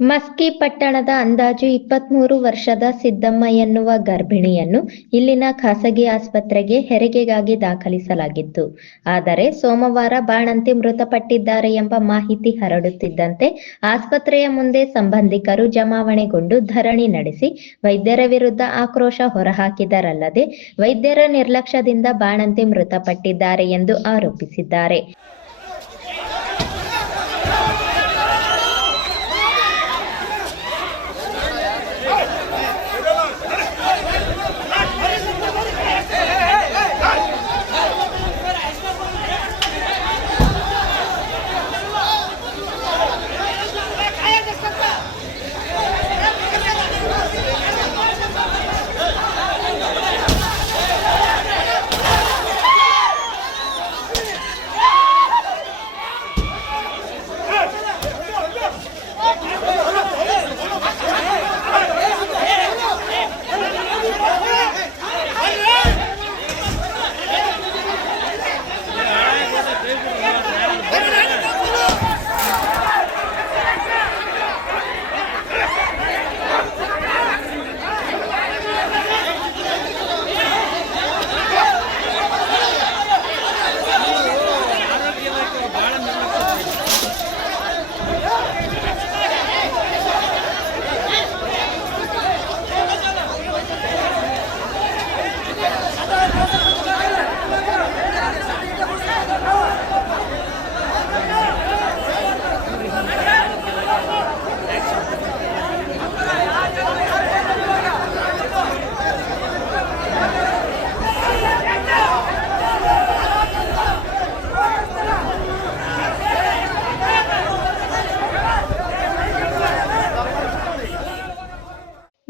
ಮಸ್ಕಿ ಪಟ್ಟಣದ ಅಂದಾಜು 23 ವರ್ಷದ ಸಿದ್ದಮ್ಮ ಎನ್ನುವ ಗರ್ಭಿಣಿಯನ್ನು ಇಲ್ಲಿನ ಖಾಸಗಿ ಆಸ್ಪತ್ರೆಗೆ ಹೆರಿಗೆಗಾಗಿ ದಾಖಲಿಸಲಾಗಿತ್ತು. ಆದರೆ ಸೋಮವಾರ ಬಾಣಂತಿ ಮೃತಪಟ್ಟಿದ್ದಾರೆ ಎಂಬ ಮಾಹಿತಿ ಹರಡುತ್ತಿದ್ದಂತೆ ಆಸ್ಪತ್ರೆಯ ಮುಂದೆ ಸಂಬಂಧಿಕರು ಜಮಾವಣೆಗೊಂಡು ಧರಣಿ ನಡೆಸಿ ವೈದ್ಯರ ವಿರುದ್ಧ ಆಕ್ರೋಶ ಹೊರಹಾಕಿದರಲ್ಲದೆ ವೈದ್ಯರ ನಿರ್ಲಕ್ಷ್ಯದಿಂದ ಬಾಣಂತಿ ಮೃತಪಟ್ಟಿದ್ದಾರೆ ಎಂದು ಆರೋಪಿಸಿದ್ದಾರೆ.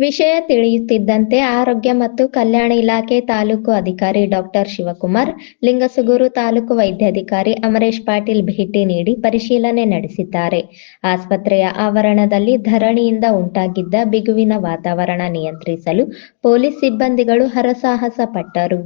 ವಿಷಯ ತಿಳಿಯುತ್ತಿದ್ದಂತೆ ಆರೋಗ್ಯ ಮತ್ತು ಕಲ್ಯಾಣ ಇಲಾಖೆ ತಾಲೂಕು ಅಧಿಕಾರಿ ಡಾಕ್ಟರ್ ಶಿವಕುಮಾರ್, ಲಿಂಗಸುಗೂರು ತಾಲೂಕು ವೈದ್ಯಾಧಿಕಾರಿ ಅಮರೇಶ್ ಪಾಟೀಲ್ ಭೇಟಿ ನೀಡಿ ಪರಿಶೀಲನೆ ನಡೆಸಿದ್ದಾರೆ. ಆಸ್ಪತ್ರೆಯ ಆವರಣದಲ್ಲಿ ಧರಣಿಯಿಂದ ಉಂಟಾಗಿದ್ದ ಬಿಗುವಿನ ವಾತಾವರಣ ನಿಯಂತ್ರಿಸಲು ಪೊಲೀಸ್ ಸಿಬ್ಬಂದಿಗಳು ಹರಸಾಹಸ ಪಟ್ಟರು.